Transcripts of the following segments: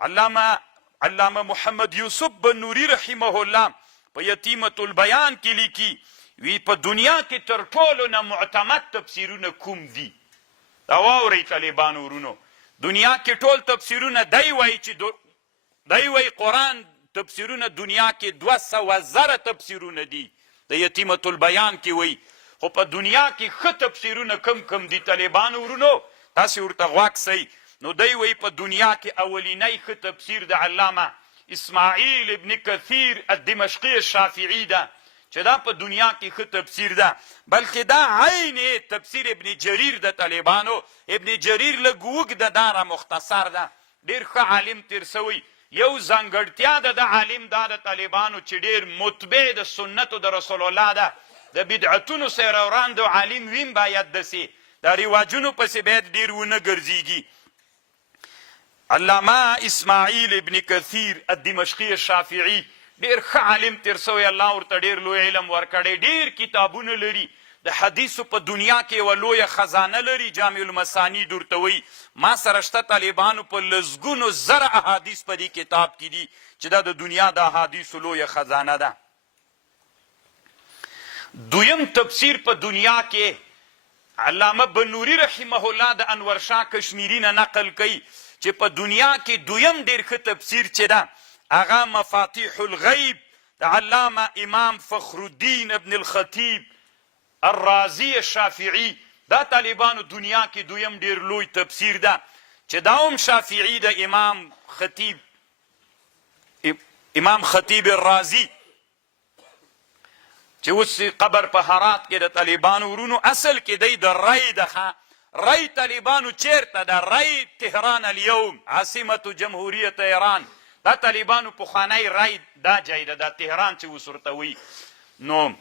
علامه محمد یوسف بن نوری رحمه الله په یتیمة البیان کې لیکي وی په دنیا کې تر ټولو نه معتمد تفسیرونه کوم دي؟ دا واورئ طالبانو ورونو، دنیا کې ټول تفسیرونه دی وایي چې دی وایي قرآن تفسیرونه دنیا کې 200,000 تفسیرونه دي، د یتیمة البیان کې وایي، خو په دنیا کې ښه تفسیرونه کم دي طالبانو ورونو، تاسې ورته غوږ سئ. نو دی وایي په دنیا کې اولینی ښه تفسیر د علامه اسماعیل ابن کثیر الدمشقی الشافعی ده، چې دا په دنیا کې ښه تفسیر ده، بلکې دا عین تفسیر ابن جریر د طالبانو. ابن جریر لږ اوږد ده، دا را مختصر ده، ډېر ښه عالم تیر سوی. یو ځانګړتیا ده د عالم دا د طالبانو چې ډېر متبع د سنتو د رسول الله ده، د بدعتونو سره وړاندو عالم ویم باید دسې د رواجونو پسې باید ډېر ونه ګرځېږي. علامه اسماعیل ابن کثیر الدمشقی الشافعی ډېر ښه عالم تیر سوی، الله ورته ډېر لوی علم ورکړی، ډېر کتابونه لري، د حدیثو په دنیا کې یوه لویه خزانه لري، جامع المسانید ورته وایي. ما سره شته طالبانو په لسګونو زره احادیث په دې کتاب کې دي چې دا د دنیا د احادیثو لویه خزانه ده. دویم تفسیر په دنیا کې علامه بن نوری رحمه الله د انور شاه کشمیری نه نقل کوي چې په دنیا کې دویم ډېر ښه تفسیر چې ده هغه مفاتیح الغیب د علامه امام فخر الدین ابن الخطیب الرازی الشافعی. دا طالبانو دنیا کې دویم ډېر لوی تفسیر ده چې دا هم شافعي د امام خطیب الرازی چې اوس قبر په هرات کې د طالبانو ورونو اصل کې دی د رای ده. رای طالبانو چیرته ده؟ رای تهران اليوم عاصمة جمهوریت ایران. دا طالبانو پخوانی رای دا جای ده، دا تهران چې اوس ورته وایي. نو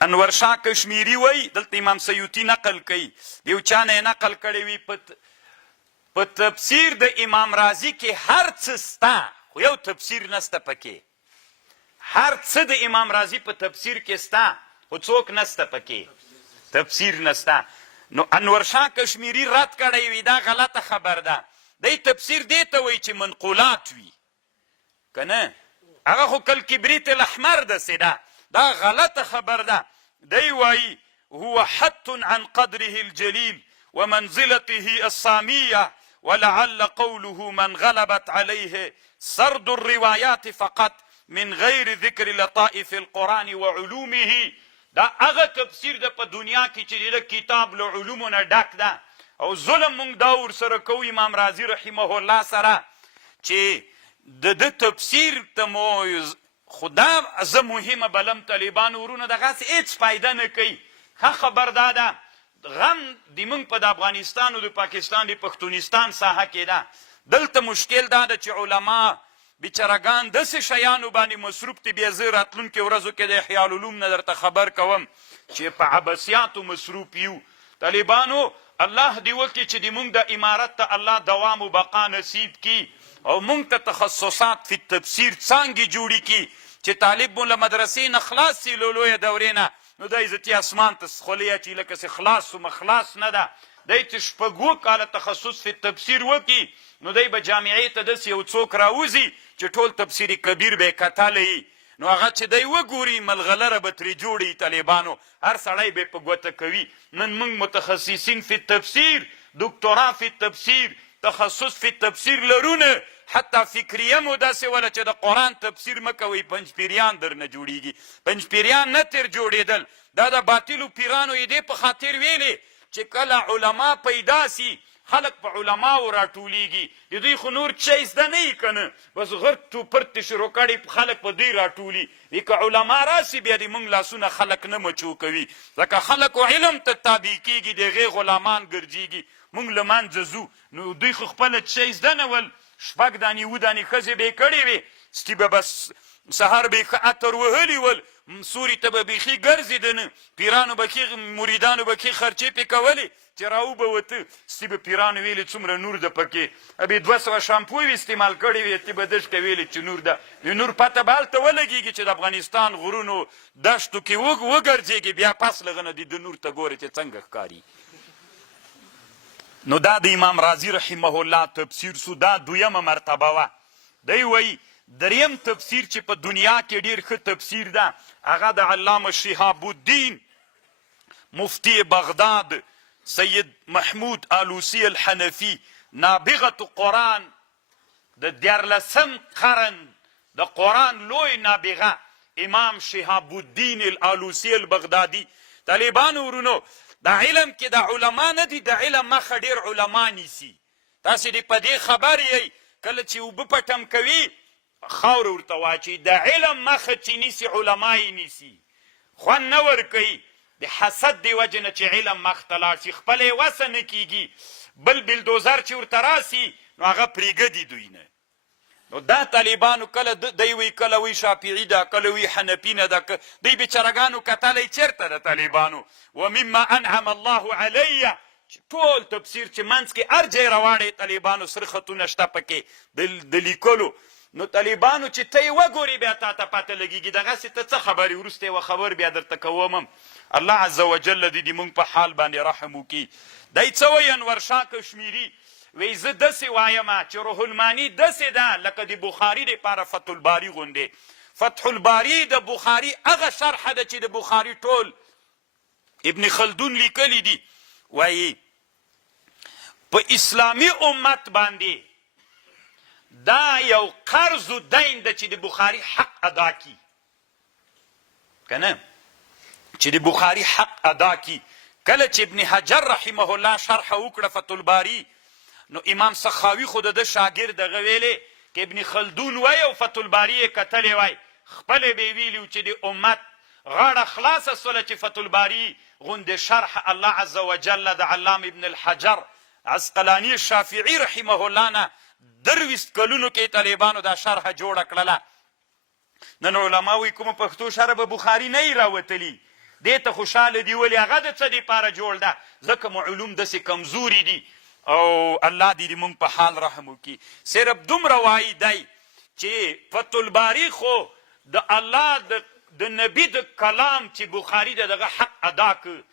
انور شاه کشمیری وایي، دلته امام سیوطي نقل کوي، یو چا نه یې نقل کړی وي په تفسیر د امام رازي کې هر څه سته، خو یو تفسیر نسته پکې. هر څه د امام رازي په تفسیر کې سته، خو څوک نسته پکې، تفسیر نسته. نو انور شاه کشمیری رد کړی وي، دا غلطه خبر ده. دی تفسیر دې ته وایي چې منقولات وي که نه، هغه خو کالکبریت الاحمر داسې ده، دا غلطه خبر ده. دی وایي هو حث عن قدره الجلیل ومنزلته السامية ولعل قوله من غلبت عليه سرد الروايات فقط من غیر ذکر لطائف القرآن وعلومه. دا هغه تفسیر ده په دنیا کې چې د کتاب له علومو نه ډک ده، او ظلم مونږ دا ورسره کوو امام رازي رحمه الله سره چې د تفسیر ته مو خدا زه مهمه بلم طالبانو ورونه دغسې هېڅ فایده نه کوي. ښه خبر دا ده غم د موږ په د افغانستان او د پاکستان د پښتونستان ساحه کې ده. دلته مشکل دا ده چې علما بیچارهګان داسې شیانو باندې مصروف دي. بیا زه راتلونکې ورځو کې د احیاء العلوم نه درته خبر کوم چې په عباسیاتو مصروف یو. طالبانو الله دې وکړي چې د موږ د امارت ته الله دوام و بقا نصیب کړي او موږ ته تخصصات فی تفسیر څانګې جوړې کړي چې طالب مو له مدرسې نه خلاص سي له لویه دورې نه، نو دا عزتي اسمان ته خولې اچي لکه چې خلاص و مخلاص نه ده. دی چې شپږ کاله تخصص فی تفسیر وکړي نو دی به جامعې ته داسې یو څوک راوځي چې ټول تفسیري کبیر به یې کتلی، نو هغه چې دی وګوري ملغلره به ترې جوړي طالبانو، هر سړی به یې په ګوته کوي. نن موږ متخصصین فی تفسیر، دکتورا فی تفسیر، تخصص فی تفسیر لرونه، حتی فکریه مو داسې وله چې د قرآن تفسیر مه کوئ، پنجپیریان در نه جوړیږي. پنجپیریان نه تر جوړېدل، دا د باطلو پیرانو یې دې په خاطر ویلې چې کله علما پیدا سي خلق په علماو راټولیږي. د دوی خو نور چی زده نه یي که نه، بس غرت و پرت شروع کړي خلق په دوی راټولي. وی که علما راسي بیا د موږ لاسونه خلق نه مچو کوي، ځکه خلق و علم ته تابع کېږي، د هغې غلامان ګرځېږي. موږ له منځه ځو، نو دوی خو خپله چی زده نه ول، شپږ دانې اووه دانې ښځې به یې کړې وې، سټي به بس سهار به یې ښه عطر وهلي ول، سوري ته به بیخي ګرځېدنه، پیرانو به کې مریدانو به کې خرچې پې کولې چې راوبوته. سټي به پیرانو ویلې څومره نور ده پکې، به 200 شامپو یې استعمال کړې وې، ته به دشکه ویلې چې نور ده. نور پته به هلته ولګېږي چې د افغانستان غرونو دشتو کې وګرځېږي، بیا پس له هغه نه د نور ته ګورې چې څنګه ښکاري. نو دا د امام رازي رحمه الله تفسیر سو، دا دویمه مرتبه وه. دی وایي دریم تفسیر چې په دنیا کې ډېر ښه تفسیر ده هغه د علامه شهاب الدین مفتی بغداد سید محمود آلوسی الحنفی نابغة قرآن د 14 قرن د قرآن لوی نابغه امام شهاب الدین الآلوسی البغدادي. طالبانو ورونو د علم کې د علما نه دي، د علم مخه ډېر علما نیسي. تاسې دې په دې خبر یئ کله چې اوبه پټم کوي خاوره ورته واچوي، د علم مخه چې نیسي علما یې نیسي، خوند نه ورکوي د حسد دی وجې نه چې علم مخ ته لاړ شي، خپله یې وسه نه کېږي، بل بلدوزر چې ورته راسي نو هغه پرېږدي دوی نه. نو دا طالبانو کله دی وی کله وی شافعي ده کله وی حنفي نه ده، دوی بېچارهګانو کتلی چېرته ده طالبانو. ومما انعم الله علی ټول تفسیر چې منځ کې هر ځای راواړی طالبانو سره خطونه شته پکې د لیکلو. نو طالبانو چې ته یې وګورې بیا تا ته پته لګېږي دغسې ته څه خبرې وروسته یوه خبر بیا درته کومم. الله عز وجل دې موږ په حال باندې رحم وکړي. دی څه وایي انور شاه کشمیري وی زه داسې وایمه چې روح الماني داسې ده لکه د بخاري دپاره فتح الباري غوندې. فتح الباري د بخاري هغه شرحه ده چې د بخاري ټول ابن خلدون لیکلی دي. وایي په اسلامي امت باندې دا یو قرض و دین ده چې د بخاري حق ادا کی که نه، چې د بخاري حق ادا کی. کله چې ابن حجر رحمه الله شرحه وکړه فتح الباري نو امام سخاوي خو د ده شاګرد دغه ویلې که ابن خلدون وای او فتح الباري یې کتلی وای خپله به یې ویلي چې د امت غاړه خلاصه سوله چې فتح الباري غوندې شرح الله عز وجل د علام ابن الحجر عسقلاني شافعي رحمه الله نه 20 کلونو کې طالبانو دا شرحه جوړه کړله. نن علما وایي کومه پښتو شرح به بخاري نه یې راوتلي، دې ته خوشحاله دي ولې هغه د څه دپاره جوړ ده ځکه مو علوم داسې کمزوري دي. او الله دې موږ په حال رحم وکړي. صرف دومره وایي دی چې فتح الباري خو د الله د نبي د کلام چې بخاري د دغه حق ادا که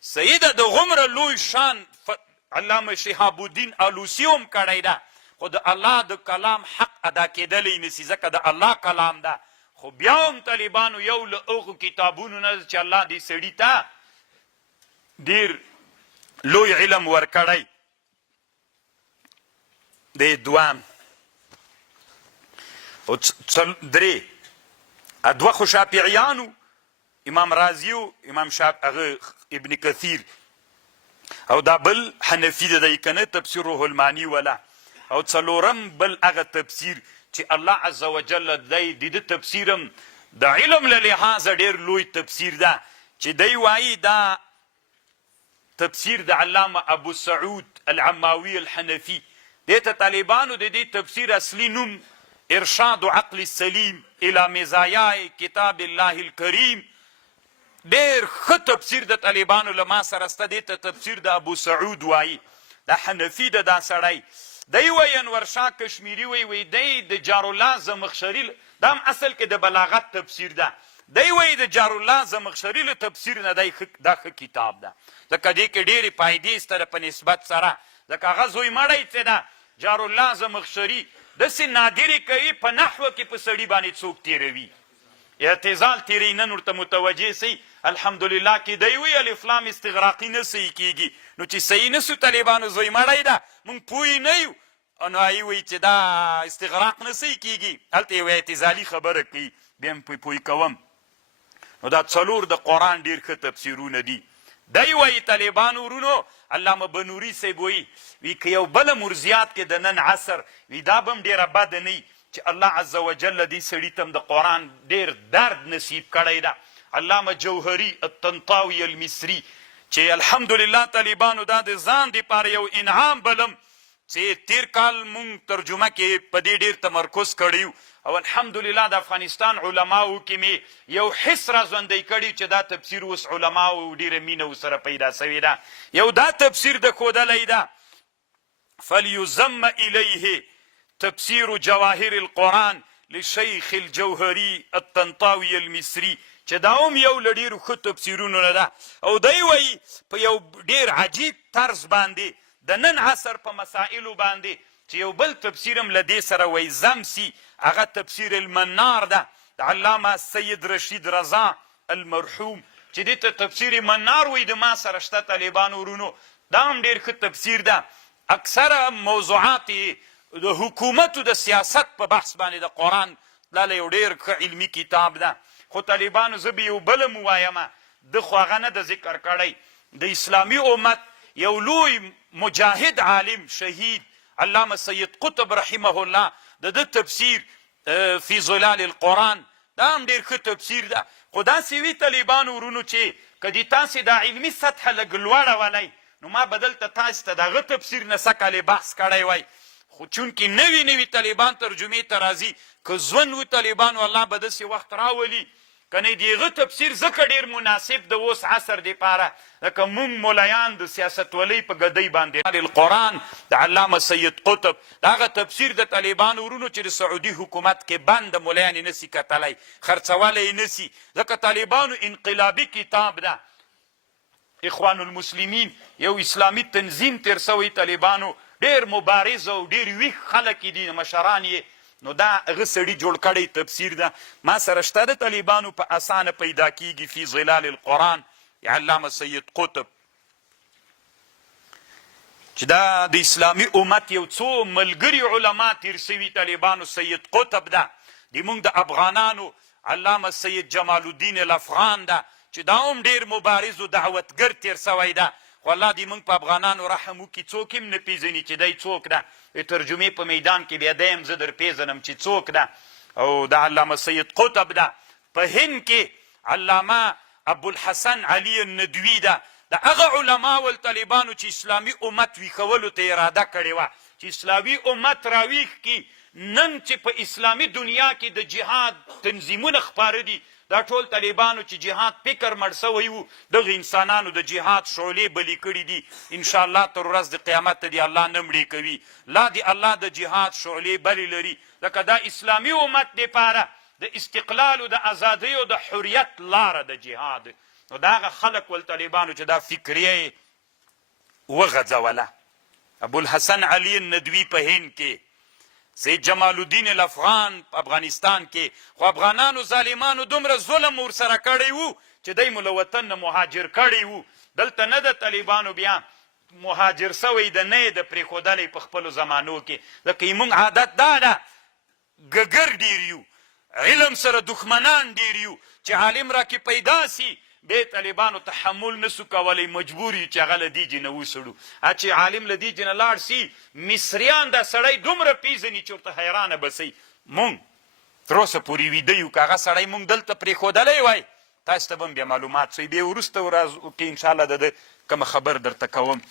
سیده د غمره لوی شان علامه شهاب الدین آلوسی هم کړی ده، خو د الله د کلام حق ادا کېدلی نسي ځکه د الله کلام ده. خو بیا هم طالبانو یو له هغو کتابونو نه چې الله دې سړي ته ډېر لوی علم ورکړی دی. دوام او درې دوه خو شافعیانو امام رازي و امام هغه ابن کثیر او دا بل حنفي ده دی که نه تفسیر روح الماني ولا او څلورم بل هغه تفسیر چې الله عز وجل دی د ده تفسیرم د علم له لحاظه ډېر لوی تفسیر ده چې دی وایي دا تفسیر د علامه ابو سعود العماوي الحنفي. دې ته طالبانو د دې تفسیر اصلي نوم ارشاد عقل السلیم الى مزایای کتاب الله الکریم. ډېر ښه تفسیر د طالبانو له ما سره سته، دې ته تفسیر د ابو سعود وایي، دا حنفي ده دا سړی. دی وایي انور شاه کشمیري وایي دی د جارالله زمخشري دا هم اصل کې د بلاغت تفسیر ده. دی وایي د جارالله زمخشري له تفسیر نه دا ښه کتاب ده ځکه دې کې ډېرې فایدې سته په نسبت سره ځکه هغه زوی مړی څه ده جارالله زمخشري داسې نادرې کوي په نحوه کې په سړي باندې څوک تېروي اعتزال تیری نن ورته متوجه سي الحمدلله کې دی وی الف لام استغراقي نه صحیح کېږي نو چې صحیح نه سو طالبانو زوی مړی ده موږ پوه نه یو نو هغوی وایي چې دا استغراق نه صحیح کېږي هلته یوه اعتزالي خبره کوي بیا هم پوه کوم نو دا څلور د قرآن ډېر ښه تفسیرونه دي. دی وایي طالبانو ورونو علامه بنوري صاحب وایي که یو بله مرزیات کې د نن عصر وي دا به هم ډېره بده نه چې الله عز وجل دې سړي ته د قرآن ډېر درد نصیب کړی ده. علامه جوهري الطنطاوي المصري چې الحمدلله طالبانو دا د ځان دپاره یو انعام بلم چې تیر کال مونږ ترجمه کې په دې ډېر تمرکز کړی او الحمدلله د افغانستان علماو کې مې یو حس را ژوندی کړي چې دا تفسیر اوس علماو ډېره مینه ورسره پیدا سوې ده. یو دا تفسیر د ښودلی ده فلیضم الیه تفسیر جواهر القرآن لشیخ الجوهري الطنطاوي المصري چې دا هم یو له ډېرو ښه تفسیرونو نه ده او دی وایي په یو ډېر عجیب طرز باندې د نن عصر په مسائلو باندې چې یو بل تفسیر هم له دې سره وایي ضم سي، هغه تفسیر المنار ده د علامه سید رشید رضا المرحوم، چې دې ته تفسیر منار وایي. د ما سره شته طالبانو ورونو، دا هم ډېر ښه تفسیر ده. اکثره موضوعات د حکومت و د سیاست په بحث باندې د قرآن دا یو ډېر ښه علمي کتاب ده. خو طالبانو زه به یو بله م ووایمه، ده خو هغه نه د ذکر کړی. د اسلامي امت یو لوی مجاهد عالم شهید علامه سید قطب رحمه الله، د ده تفسیر فی ظلال القرآن دا هم ډېر ښه تفسیر ده. خو داسې وي طالبانو ورونو چې که دې تاسې دا علمي سطحه لږ لوړه ولئ، نو ما به دلته تاسې ته د هغه تفسیر نه سږ کالې بحث کړی وای. خو چونکې نوي نوي طالبان ترجمې ته راځي، که ژوند و طالبانو الله به داسې وخت راولي که نه د هغه تفسیر ځکه ډېر مناسب د اوس عصر دپاره، لکه موږ ملایان د سیاستولۍ په ګدۍ باندې القرآن د علامه سید قطب د هغه تفسیر د طالبانو ورونو چې د سعودي حکومت کې بند ملیان یې نسي کتلی، خرڅولی یې نسي، ځکه طالبانو انقلابي کتاب ده. اخوان المسلمین یو اسلامي تنظیم تیر سوی، طالبانو ډېر مبارز او ډېر ویښ خلک دي، مشران یې، نو دا هغه سړي جوړ کړی تفسیر ده. ما سره شته د طالبانو په اسانه پیدا کیږي فی ظلال القرآن علامه سید قطب، چې دا د اسلامي امت یو څو ملګري علما تیر سوي طالبانو سید قطب ده. د موږ د افغانانو علامه سید جمال الدین الافغان ده، چې دا هم ډېر مبارز و دعوتګر تیر سوی ده. خو الله دې موږ په افغانانو رحم وکړي، څوک هم نه پېژني چې دی څوک ده. د ترجمې په میدان کې بیا دی هم زه در پېژنم چې څوک ده. او د علامه سید قطب ده. په هند کې علامه ابوالحسن علي الندوي ده. د هغه علماو الطالبانو چې اسلامي امت ویښولو ته اراده کړې وه، چې اسلامي امت راویښ کړي. نن چې په اسلامي دنیا کې د جهاد تنظیمونه خپاره دي، دا ټول طالبانو چې جهاد فکر مړ سوی و، دغه انسانانو د جهاد شعلې بلې کړي دي. انشاءالله تر ورځ د قیامت ته دې الله نه مړې کوي، لا دې الله د جهاد شعلې بلې لري. ځکه دا اسلامي امت دپاره د استقلال او د ازادۍ او د حریت لاره د جهاد. نو د هغه خلک ول طالبانو چې دا فکریه یې وغځوله. ابوالحسن علي الندوي په هند کې، سید جمال الدین الافغان په افغانستان کې. خو افغانانو ظالمانو دومره ظلم ورسره کړی و چې دی مو له وطن نه مهاجر کړی و. دلته نه د طالبانو بیا مهاجر سوی د نه یې د پرېښودلی په خپلو زمانو کې. ځکه زموږ عادت دا ده ګګر ډېر یو، علم سره دښمنان ډېر یو، چې عالم را کې پیدا سي بیا طالبانو تحمل نسو کولی، مجبور یو چې هغه له دې جې نه وسړو. چې عالم له دې جې نه لاړ سي، مصریان دا سړی دومره پېژني چې ورته حیرانه به سئ. مونږ تر اوسه پورې ویده یو، که هغه سړی مونږ دلته پرېښودلی وای، تاسو ته به هم بیا معلومات سوی. بیا وروسته ورځو کې انشاءالله د ده کومه خبر درته کوم.